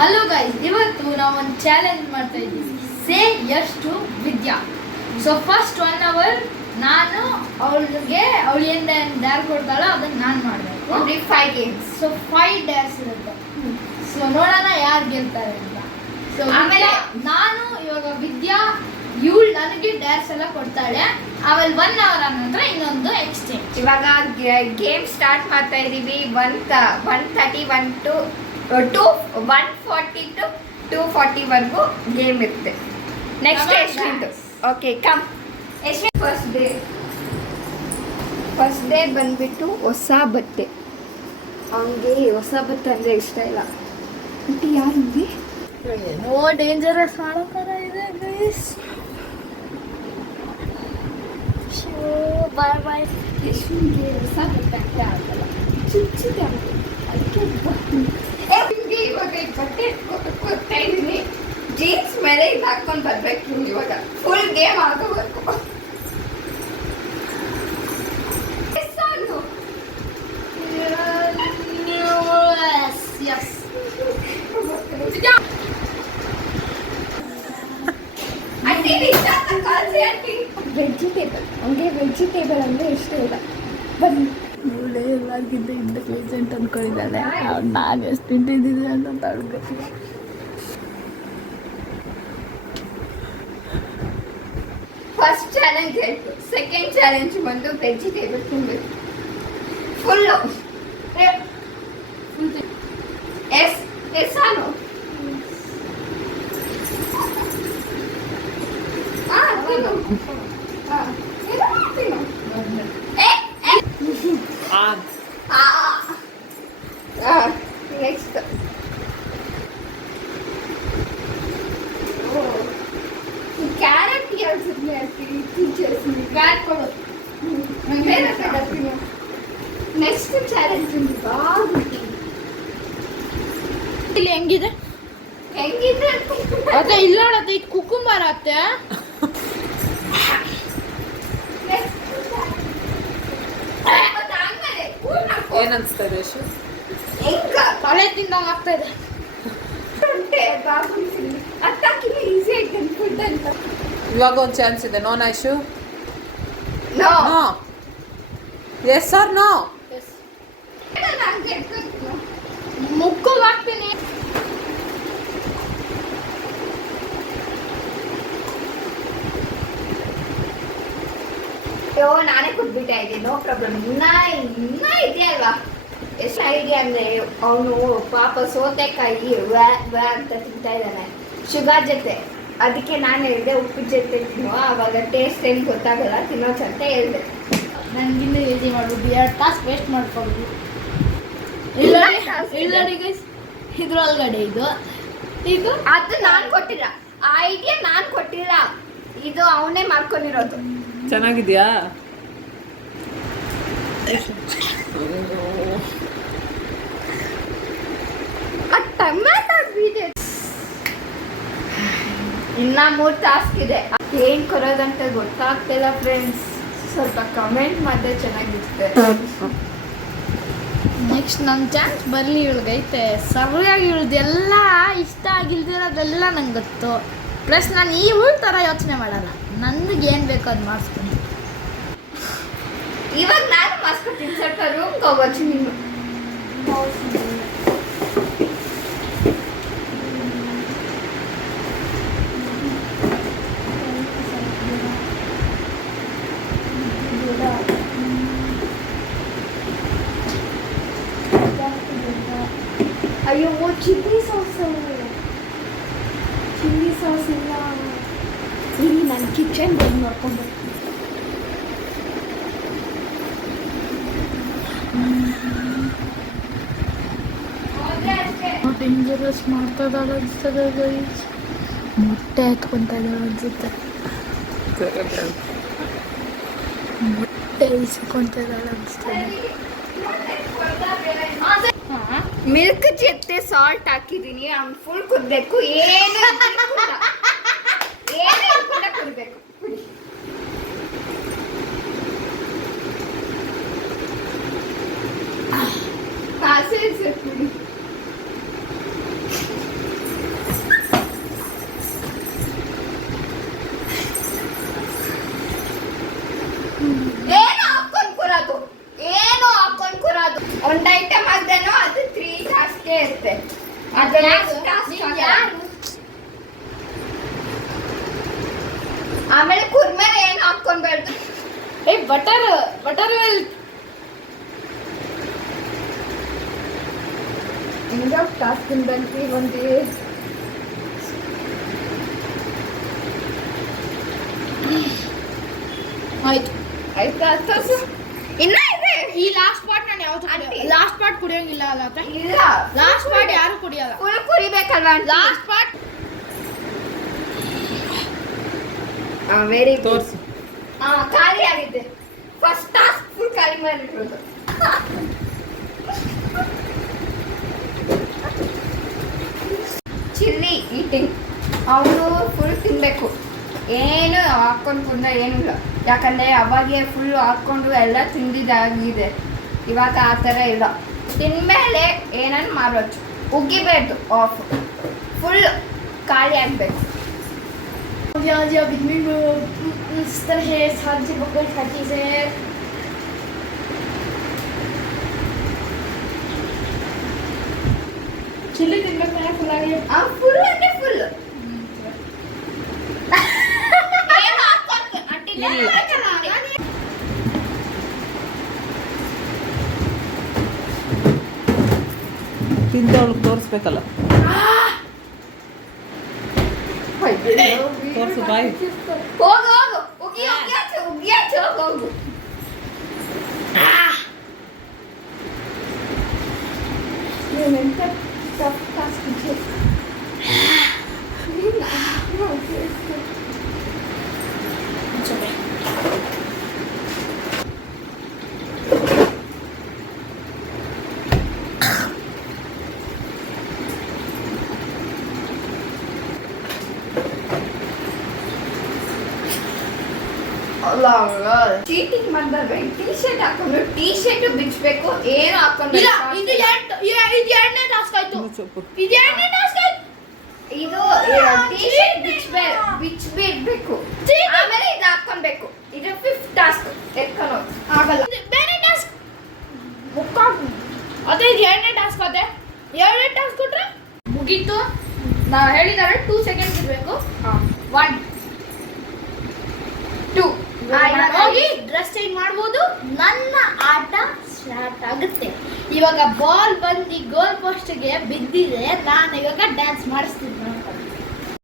Hello guys, ಇವತ್ತು ನಾವು ಒಂದು ಚಾಲೆಂಜ್ ಮಾಡ್ತಾ ಇದ್ದೀವಿ. Say yes to Vidya. So first 1 hour ನಾನು ಅವಳಿಗೆ ಏನು ಡ್ಯಾರ್ ಕೊಡ್ತಾಳೋ ಅದನ್ನ ನಾನು ಮಾಡಬೇಕು. 5 games. ಸೊ 5 ಡ್ಯಾರ್ಸ್ ಇರುತ್ತೆ. ಸೊ ನೋಡೋಣ ಯಾರು ಗೆಲ್ತಾರೆ ಅಂತ. ಸೊ ಆಮೇಲೆ ನಾನು ಇವಾಗ ವಿದ್ಯಾ ಇವಳು ನನಗೆ ಡ್ಯಾರ್ಸ್ ಎಲ್ಲ ಕೊಡ್ತಾಳೆ. ಆಮೇಲೆ 1 hour ನಂತರ ಇನ್ನೊಂದು ಎಕ್ಸ್ಚೇಂಜ್. ಇವಾಗ ಗೇಮ್ ಸ್ಟಾರ್ಟ್ ಮಾಡ್ತಾ ಇದೀವಿ. 130 140 to 240 ವರೆಗೂ ಗೇಮ್ ಇರುತ್ತೆ. ನೆಕ್ಸ್ಟ್ ಎಷ್ಟಿಂದು? Okay come. ಎಷ್ಟು ಫಸ್ಟ್ ಡೇ ಬಂದ್ಬಿಟ್ಟು ಹೊಸ ಬಟ್ಟೆ. ಅವನಿಗೆ ಹೊಸ ಬಟ್ಟೆ ಅಂದರೆ ಇಷ್ಟ ಇಲ್ಲ. ಬಟ್ಟೆ ಯಾರಿಗೆ ನೋ ಡೇಂಜರಸ್ ಮಾಡೋ ಥರ ಇದೆ ಗೈಸ್. ಬಾಯ್ ಬಾಯ್. ಯಶ್ವಿನ್ಗೆ ಹೊಸ ಬಟ್ಟೆ ಆಗಲ್ಲ, ಚಿಕ್ಕ ಅದಕ್ಕೆ ಇವಾಗ ಈ ಬಟ್ಟೆ ಕೊಡ್ತಾ ಇದ್ದೀನಿ. ಜೀನ್ಸ್ ಮೇಲೆ ಇದು ಹಾಕೊಂಡು ಬರ್ಬೇಕು. ಇವಾಗ ಫುಲ್ ಗೇಮ್ ಆಗೋಬೇಕು. ವೆಜಿಟೇಬಲ್, ಅವನಿಗೆ ವೆಜಿಟೇಬಲ್ ಅಂದರೆ ಇಷ್ಟ ಇಲ್ಲ. ಬನ್ನಿ. ಇವಳೇ ಎಲ್ಲರಿಗಿಂತ ಇಂಟೆಲಿಜೆಂಟ್ ಅಂದ್ಕೊಂಡಿದ್ದಾಳೆ. ನಾನು ಎಷ್ಟು ತಿಂತಿದ್ದಿದ್ದೆ ಅಂತ ತಡ್ಬೇಕು. ಫಸ್ಟ್ ಚಾಲೆಂಜ್ ಆಯಿತು. ಸೆಕೆಂಡ್ ಚಾಲೆಂಜ್ ಬಂದು ವೆಜಿಟೇಬಲ್ ತಿನ್ಬೇಕು ಫುಲ್ಲು. ಎಸ್ ಆನು ನೆಕ್ಸ್ಟ್ ಕ್ಯಾರೆಟ್ ಟೀಚರ್ಸ್ ಕ್ಯಾರೆಟ್ ಕೊಡೋದು. ನೆಕ್ಸ್ಟ್ ಚಾಲೆಂಜ್ ಇಲ್ಲಿ ಹೆಂಗಿದೆ ಅತ್ತೆ? ಇಲ್ಲ ನೋಡತ್ತೆ, ಇದು ಕುಕುಂಬರ್ ಅತ್ತೆ. ಏನ್ ಅನ್ಸ್ತದೆ ಯಶು? ತಲೆ ತಿಂದಂಗ ಆಗ್ತಾ ಇದೆ. ಇವಾಗ ಒಂದು ಚಾನ್ಸ್ ಇದೆ. No Yashu? No. Yes or no? ಮುಕ್ಕೋಗಿ ಹಾಕ್ತೀನಿ. ನಾನೇ ಕೊಟ್ಬಿಟ್ಟೆ ಇದೆ. No problem. ಇನ್ನ ಇದೆಯಲ್ವಾ? ಎಷ್ಟು ಐಡಿಯಾ ಅಂದರೆ ಅವನು ಪಾಪ ಸೌತೆಕಾಯಿ ವ್ಯಾ ಅಂತ ತಿಂತಾ ಇದ್ದಾನೆ ಶುಗರ್ ಜೊತೆ. ಅದಕ್ಕೆ ನಾನು ಹೇಳಿದೆ ಉಪ್ಪಿನ ಜೊತೆ ತಿನ್ನೋ, ಆವಾಗ ಟೇಸ್ಟ್ ಏನು ಗೊತ್ತಾಗಲ್ಲ ತಿನ್ನೋಚ್ ಅಂತ ಹೇಳಿದೆ. ನನಗಿನ್ನೂ ಈಸಿ ಮಾಡ್ಬಿಟ್ಟು 2 ತಾಸು ವೇಸ್ಟ್ ಮಾಡ್ಕೊಂಡು ಇದ್ರೊಳಗಡೆ ಇದು ಅದು ನಾನು ಕೊಟ್ಟಿಲ್ಲ. ಆ ಐಡಿಯಾ ನಾನು ಕೊಟ್ಟಿಲ್ಲ, ಇದು ಅವನೇ ಮಾಡ್ಕೊಂಡಿರೋದು. ಚೆನ್ನಾಗಿದ್ಯಾ? ಇನ್ನ 3 ಟಾಸ್ಕ್ ಇದೆ. ಏನ್ ಕೊರೋದಂತ ಗೊತ್ತಾಗ್ತಿಲ್ಲ ಫ್ರೆಂಡ್ಸ್. ಸ್ವಲ್ಪ ಕಮೆಂಟ್ ಮಾಡಿದ್ರೆ ಚೆನ್ನಾಗಿರುತ್ತೆ. ನೆಕ್ಸ್ಟ್ ನನ್ನ ಚಾನ್ಸ್ ಬರಲಿ. ಇವಳಿಗೈತೆ ಸರಿಯಾಗಿ ಇಳ್ದೆಲ್ಲ ಇಷ್ಟ ಆಗಿಲ್ದಿರೋದೆಲ್ಲ ನಂಗೆ ಗೊತ್ತು. ಪ್ಲಸ್ ನಾನು ಈ ಥರ ಯೋಚನೆ ಮಾಡಲ್ಲ. ನನಗೆ ಏನು ಬೇಕೋ ಅದು ಮಾಡಿಸ್ತೀನಿ. ಇವಾಗ ನಾನು ಮಾಡಿಸ್ಕೊಡ್ತೀನಿ. ಸ್ವಲ್ಪ ರೂಮ್ಗೆ ಹೋಗೋದು ನೀನು. ಅಯ್ಯೋ ಚಿಲ್ಲಿ ಸಾಸ್ ಇಲ್ಲ. ಇಲ್ಲಿ ನಾನು ಕಿಚನ್ ಬಂದು ನೋಡ್ಕೊಬೇಕು. ಡೇಂಜರಸ್ ಮಾಡ್ತಾ ಇದ್ದಾಳೆ ಅನ್ಸ್ತದೆ ಗೈಸ್. ಮೊಟ್ಟೆ ಎತ್ಕೊತಾ ಇದ್ದಾಳೆ ಅನ್ಸುತ್ತೆ. ಮೊಟ್ಟೆ ಇಸ್ಕೊತಾ ಇದ್ದಾಳೆ ಅನ್ಸ್ತದೆ. ಮಿಲ್ಕ್ ಜೊತೆ ಸಾಲ್ಟ್ ಹಾಕಿದ್ದೀನಿ. ಅವ್ನು ಫುಲ್ ಕುದ್ಬೇಕು. ಏನು ಕುದ್ಬೇಕು. ಕಾಸೆ ಅದು ಯಾರು? next task ನೀನ್ ಆಗಲ್ಲ. ಯಾರು? ಆಮೇಲೆ ಕುರ್ಮೆ ಏನು ಹಾಕೊಂಡ್ಬಾರ್ದು. Butter milk. End of task ಬಂತು ಒಂದು ಆಯ್ತು. ಆಯ್ತಾ ತೋರ್ಸು. ಇನ್ನ ಇದೆ ಈ ಲಾಸ್ಟ್ ಪಾರ್ಟ್ ನಾನು ಯಾವತ್ತೂ ಆಂಟಿ. ಲಾಸ್ಟ್ ಪಾರ್ಟ್ ಕುಡಿಯೋಂಗಿಲ್ಲ ಅಲ್ಲ ಅತ್ತೆ? ಇಲ್ಲ ಲಾಸ್ಟ್ ಪಾರ್ಟ್ ಯಾರು ಕುಡಿಯಲ್ಲ. ಫುಲ್ ಕುರಿಬೇಕಲ್ವಾ ಲಾಸ್ಟ್ ಪಾರ್ಟ್ ವೆರಿ ಗುಡ್. ತೋರ್ಸು. ಖಾಲಿ ಆಗಿದೆ. ಫಸ್ಟ್ ಟಾಸ್ಕ್ ಫುಲ್ ಖಾಲಿ ಮಾಡಿರೋದು. Chilli eating. ಅವನು ಫುಲ್ ತಿನ್ನಬೇಕು, ಏನು ಹಾಕೊಂಡು ಕುಂದ ಏನಿಲ್ಲ. ಯಾಕಂದರೆ ಅವಾಗೆ ಫುಲ್ ಹಾಕ್ಕೊಂಡು ಎಲ್ಲ ತಿಂದಿದ್ದಾಗಿದೆ. ಇವಾಗ ಆ ಥರ ಇಲ್ಲ. ತಿಂದಮೇಲೆ ಏನನ್ನು ಮಾರೋದು, ಉಗ್ಗಿಬೇಡ್ದು ಆಫ್. ಫುಲ್ ಖಾಲಿ ಆಗಬೇಕು. Viaja mit तरह साझे बकल खाती से ಚಿಲ್ಲಿ ತಿನ್ಬೇಕು ಫುಲ್ ಆಗಿ. ಫುಲ್ ಅಂದರೆ ಫುಲ್ ಏನು ಹಾಕ್ಕೊಂಡು ಆಂಟಿ ಇಲ್ಲ. ತಿಂದವಳಿಗೆ ತೋರಿಸ್ಬೇಕಲ್ಲ. ತೋರ್ಸು ಬಾಯ್. ಹೋಗು ಹೋಗು ಉಗಿಯಾಚು ಹೋಗು. ಎಂತ ಟಫ್ ಟಾಸ್ಕ್ ಇದೆ. ಚೀಟಿಂಗ್ ಮಾಡ್ಬಾರ್ದು. ಟೀ ಶರ್ಟ್ ಹಾಕೊಂಡು ಟೀ ಶರ್ಟ್ ಬಿಚ್ಚಬೇಕು, ಏನು ಹಾಕೊಂಡು ಇಲ್ಲ ಇದು ಎರಡನೇ ಟಾಸ್ಕ್ ಆಯ್ತು. ಚುಪ್ಪು. ಇದು ಎರಡನೇ ಟಾಸ್ಕ್ ಆಯ್ತು. ಇದು ಟೀ ಶರ್ಟ್ ಬಿಚ್ಚಬೇಕು, ಆಮೇಲೆ ಇದು ಹಾಕೊಬೇಕು. ಇದು 5th ಟಾಸ್ಕ್. ಎತ್ಕೊಂಡು ಆಗಲ್ಲ. ಇದು ಬೇರೆ ಟಾಸ್ಕ್ ಅದೇ ಇದು ಎರಡನೇ ಟಾಸ್ಕ್ ಅದೇ. ಎರಡನೇ ಟಾಸ್ಕ್ ಕೊಟ್ರೆ ಮುಗೀತು. ನಾವು ಹೇಳಿದಾರೆ 2 ಸೆಕೆಂಡ್ಸ್ ಇರಬೇಕು. 1 2 ಹೋಗಿ ಡ್ರೆಸ್ ಚೇಂಜ್ ಮಾಡ್ಬೋದು. ನನ್ನ ಆಟ ಸ್ಟಾರ್ಟ್ ಆಗುತ್ತೆ. ಇವಾಗ ಬಾಲ್ ಬಂದು ಗೋಲ್ ಪೋಸ್ಟ್ಗೆ ಬಿದ್ದಿದೆ. ನಾನು ಇವಾಗ ಡ್ಯಾನ್ಸ್ ಮಾಡಿಸ್ತೀನಿ ನೋಡ್ಕೊಂಡು.